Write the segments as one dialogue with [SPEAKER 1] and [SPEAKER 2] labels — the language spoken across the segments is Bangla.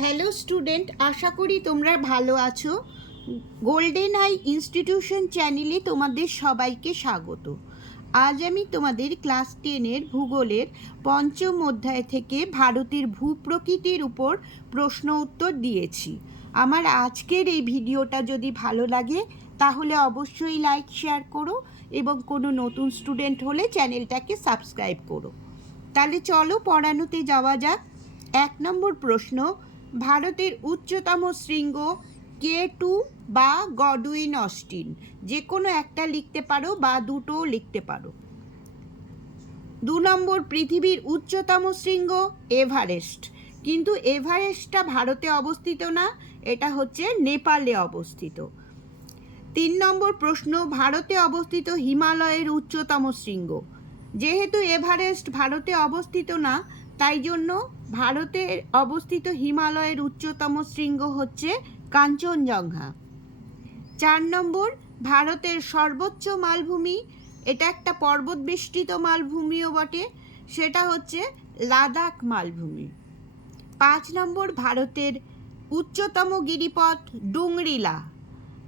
[SPEAKER 1] হ্যালো স্টুডেন্ট, আশা করি তোমরা ভালো আছো। গোল্ডেন আই ইনস্টিটিউশন চ্যানেলে তোমাদের সবাইকে স্বাগত। আজ আমি তোমাদের ক্লাস টেনের ভূগোলের পঞ্চম অধ্যায় থেকে ভারতের ভূপ্রকৃতির উপর প্রশ্ন উত্তর দিয়েছি। আমার আজকের এই ভিডিওটা যদি ভালো লাগে, তাহলে অবশ্যই লাইক, শেয়ার করো এবং কোনো নতুন স্টুডেন্ট হলে চ্যানেলটাকে সাবস্ক্রাইব করো। তাহলে চলো পড়ানোতে যাওয়া যাক। এক নম্বর প্রশ্ন ভারতের উচ্চতম শৃঙ্গ কে টু বা গডউইন অস্টিন। যে কোনো একটা লিখতে পারো বা দুটোও লিখতে পারো। দু নম্বর, পৃথিবীর উচ্চতম শৃঙ্গ এভারেস্ট। কিন্তু এভারেস্টটা ভারতে অবস্থিত না, এটা হচ্ছে নেপালে অবস্থিত। তিন নম্বর প্রশ্ন, ভারতে অবস্থিত হিমালয়ের উচ্চতম শৃঙ্গ। যেহেতু এভারেস্ট ভারতে অবস্থিত না তাই জন্য ভারতে অবস্থিত হিমালয়ের উচ্চতম শৃঙ্গ হচ্ছে কাঞ্চনজঙ্ঘা। চার নম্বর, ভারতের সর্বোচ্চ মালভূমি, এটা একটা পর্বত বেষ্টিত মালভূমিও বটে, সেটা হচ্ছে লাদাখ মালভূমি। পাঁচ নম্বর, ভারতের উচ্চতম গিরিপথ ডুংরিলা।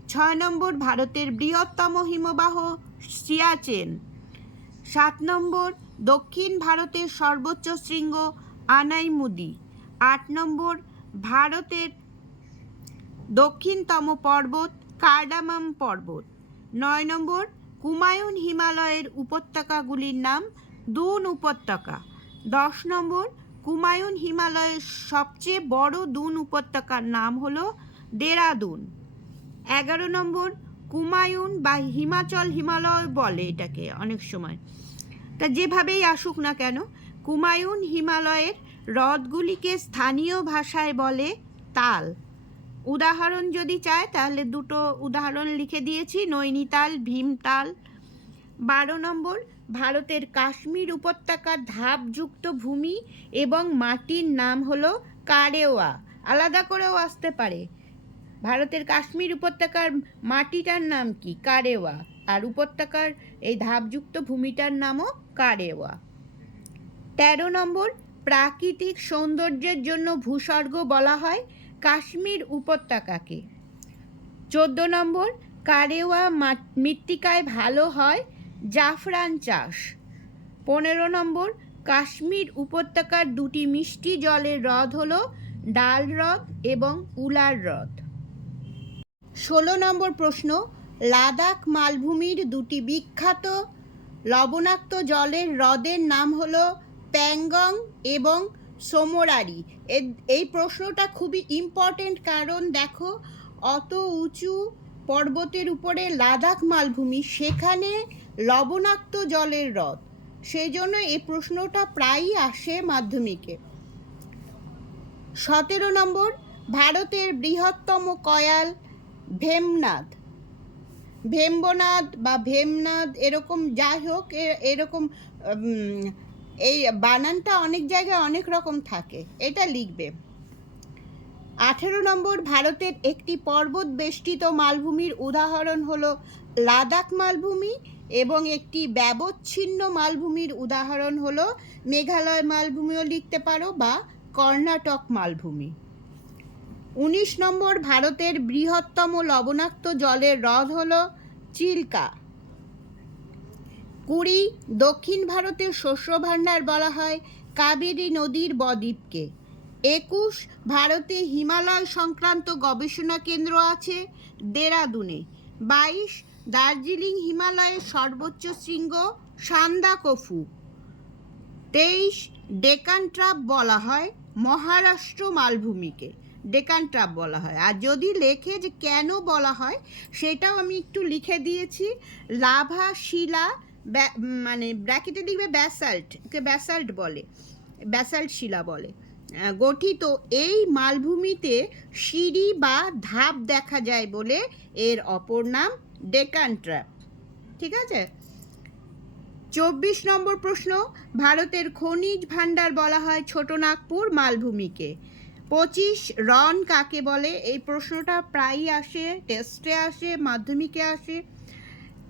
[SPEAKER 1] ছয় নম্বর, ভারতের বৃহত্তম হিমবাহ সিয়াচেন। সাত নম্বর দক্ষিণ ভারতের সর্বোচ্চ শৃঙ্গ আনাইমুদি। আট নম্বর, ভারতের দক্ষিণতম পর্বত কার্ডামাম পর্বত। নয় নম্বর কুমায়ুন হিমালয়ের উপত্যকাগুলির নাম দুন উপত্যকা। দশ নম্বর কুমায়ুন হিমালয়ের সবচেয়ে বড় দুন উপত্যকার নাম হল দেরাদুন। এগারো নম্বর কুমায়ুন বা হিমাচল হিমালয় বলে এটাকে অনেক সময়। তা যেভাবেই আসুক না কেন, কুমায়ুন হিমালয়ের হ্রদগুলিকে স্থানীয় ভাষায় বলে তাল। উদাহরণ যদি চায়, তাহলে দুটো উদাহরণ লিখে দিয়েছি। নৈনিতাল, ভীমতাল। বারো নম্বর, ভারতের কাশ্মীর উপত্যকার ধাপযুক্ত ভূমি এবং মাটির নাম হলো কারেওয়া। আলাদা করেও আসতে পারে। ভারতের কাশ্মীর উপত্যকার মাটিটার নাম কি? কারেওয়া। আর উপত্যকার এই ধাপযুক্ত ভূমিটার নামও কারেওয়া। তেরো নম্বর, প্রাকৃতিক সৌন্দর্যের জন্য ভূস্বর্গ বলা হয় কাশ্মীর উপত্যকাকে। চোদ্দ নম্বর, কারেওয়া মৃত্তিকায় ভালো হয় জাফরান চাষ। পনেরো নম্বর, কাশ্মীর উপত্যকার দুটি মিষ্টি জলের হ্রদ হল ডাল হ্রদ এবং উলার হ্রদ। ষোলো নম্বর প্রশ্ন লাদাখ মালভূমির দুটি বিখ্যাত লবণাক্ত জলের হ্রদের নাম হলো প্যাংগং এবং সোমরারি। এই প্রশ্নটা খুবই ইম্পর্টেন্ট কারণ দেখো, অত উঁচু পর্বতের উপরে লাদাখ মালভূমি, সেখানে লবণাক্ত জলের হ্রদ। সেই জন্য এই প্রশ্নটা প্রায়ই আসে মাধ্যমিকে। সতেরো নম্বর, ভারতের বৃহত্তম কয়াল ভেমনাদ ভেম্বনাদ বা ভেমনাদ এরকম যাই হোক এরকম এই বানানটা অনেক জায়গায় অনেক রকম থাকে। এটা লিখবে। আঠেরো নম্বর ভারতের একটি পর্বত বেষ্টিত মালভূমির উদাহরণ হল লাদাখ মালভূমি এবং একটি ব্যবচ্ছিন্ন মালভূমির উদাহরণ হল মেঘালয় মালভূমিও লিখতে পারো বা কর্ণাটক মালভূমি। উনিশ নম্বর ভারতের বৃহত্তম লবণাক্ত জলের হ্রদ হল চিল্কা। কুড়ি, দক্ষিণ ভারতের শস্য ভাণ্ডার বলা হয় কাবেরী নদীর বদ্বীপকে। একুশ, ভারতে হিমালয় সংক্রান্ত গবেষণা কেন্দ্র আছে দেরাদুনে। বাইশ, দার্জিলিং হিমালয়ের সর্বোচ্চ শৃঙ্গ সান্দাকফু। তেইশ ডেকান ট্রাপ বলা হয় মহারাষ্ট্র মালভূমিকে। ডেকান ট্রাপ বলা হয়। আর যদি লেখে যে কেন বলা হয়, সেটাও আমি একটু লিখে দিয়েছি। লাভা, শিলা মানে ব্র্যাকেটে লিখবে ব্যাসাল্ট কে ব্যাসাল্ট বলে, ব্যাসাল্ট শিলা বলে। গঠিত এই মালভূমিতে সিঁড়ি বা ধাপ দেখা যায় বলে এর অপর নাম ডেকান ট্র্যাপ ঠিক আছে? চব্বিশ নম্বর প্রশ্ন, ভারতের খনিজ ভাণ্ডার বলা হয় ছোটনাগপুর মালভূমিকে। পঁচিশ রন কাকে বলে? এই প্রশ্নটা প্রায়ই আসে, টেস্টে আসে, মাধ্যমিকে আসে।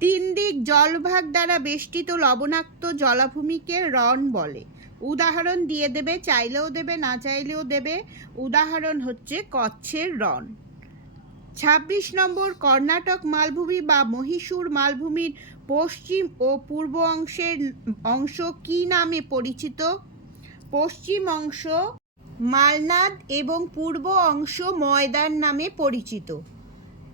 [SPEAKER 1] তিন দিক জলভাগ দ্বারা বেষ্টিত লবণাক্ত জলাভূমিকে রন বলে। উদাহরণ দিয়ে দেবে, চাইলেও দেবে, না চাইলেও দেবে। উদাহরণ হচ্ছে কচ্ছের রন ছাব্বিশ নম্বর, কর্ণাটক মালভূমি বা মহীশূর মালভূমির পশ্চিম ও পূর্ব অংশের অংশ কি নামে পরিচিত? পশ্চিম অংশ মালনাদ এবং পূর্ব অংশ ময়দান নামে পরিচিত।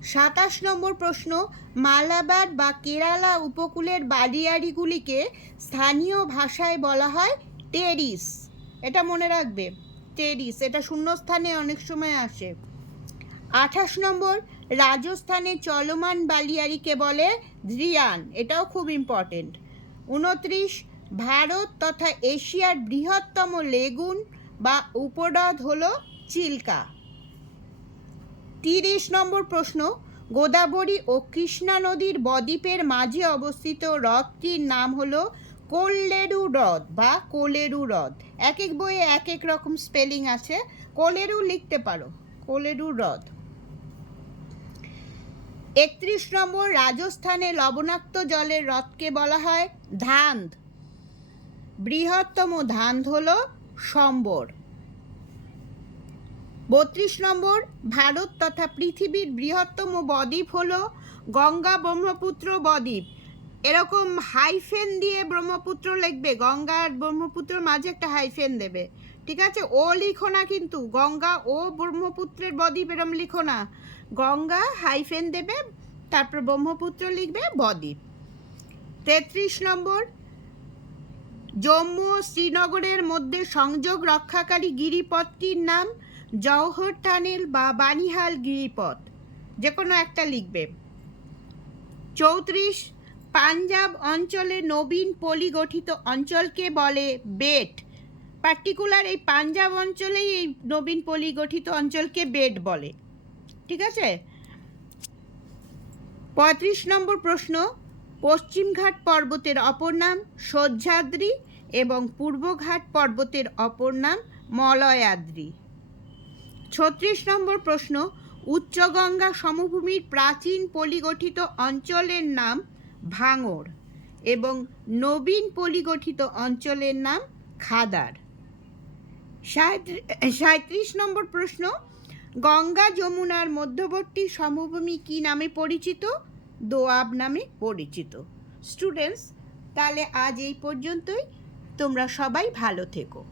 [SPEAKER 1] সাতাশ নম্বর প্রশ্ন, মালাবার বা কেরালা উপকূলের বালিয়াড়িগুলিকে স্থানীয় ভাষায় বলা হয় টেরিস। এটা মনে রাখবে, টেরিস, এটা শূন্যস্থানে অনেক সময় আসে। আঠাশ নম্বর, রাজস্থানে চলমান বালিয়াড়িকে বলে ধ্রিয়ান এটাও খুব ইম্পর্টেন্ট উনত্রিশ, ভারত তথা এশিয়ার বৃহত্তম লেগুন বা উপহ্রদ হল চিল্কা। তিরিশ নম্বর প্রশ্ন, গোদাবরী ও কৃষ্ণা নদীর বদ্বীপের মাঝে অবস্থিত হ্রদটির নাম হল কোল্লেরু হ্রদ বা কোলেরু হ্রদ। এক এক বইয়ে এক এক রকম স্পেলিং আছে। কোলেরু লিখতে পারো, কোলেরু হ্রদ। একত্রিশ নম্বর, রাজস্থানে লবণাক্ত জলের হ্রদকে বলা হয় ধান্ধ বৃহত্তম ধান্ধ হল সম্বর। বত্রিশ নম্বর, ভারত তথা পৃথিবীর বৃহত্তম বদ্বীপ হল গঙ্গা ব্রহ্মপুত্র বদ্বীপ। এরকম হাইফেন দিয়ে ব্রহ্মপুত্র লিখবে, গঙ্গা আর ব্রহ্মপুত্রের মাঝে একটা হাইফেন দেবে। ঠিক আছে? ও লিখো না কিন্তু, গঙ্গা ও ব্রহ্মপুত্রের বদ্বীপ এরম লিখো না। গঙ্গা হাইফেন দেবে, তারপর ব্রহ্মপুত্র লিখবে বদ্বীপ। তেত্রিশ নম্বর জম্মু ও শ্রীনগরের মধ্যে সংযোগ রক্ষাকারী গিরিপথটির নাম জওহর টানেল বা বানিহাল গিরিপথ। যে কোনো একটা লিখবে। চৌত্রিশ, পাঞ্জাব অঞ্চলে নবীন পলি গঠিত অঞ্চলকে বলে বেট। পার্টিকুলার এই পাঞ্জাব অঞ্চলেই এই নবীন পলি গঠিত অঞ্চলকে বেট বলে। ঠিক আছে? পঁয়ত্রিশ নম্বর প্রশ্ন পশ্চিমঘাট পর্বতের অপর নাম সহ্যাদ্রি এবং পূর্বঘাট পর্বতের অপর নাম মলয়াদ্রি। ছত্রিশ নম্বর প্রশ্ন, উচ্চগঙ্গা সমভূমির প্রাচীন পলিগঠিত অঞ্চলের নাম ভাঙর এবং নবীন পলিগঠিত অঞ্চলের নাম খাদার। সাঁত্রিশ নম্বর প্রশ্ন, গঙ্গা যমুনার মধ্যবর্তী সমভূমি কি নামে পরিচিত? দোয়াব নামে পরিচিত। স্টুডেন্টস তাহলে আজ এই পর্যন্তই। তোমরা সবাই ভালো থেকো।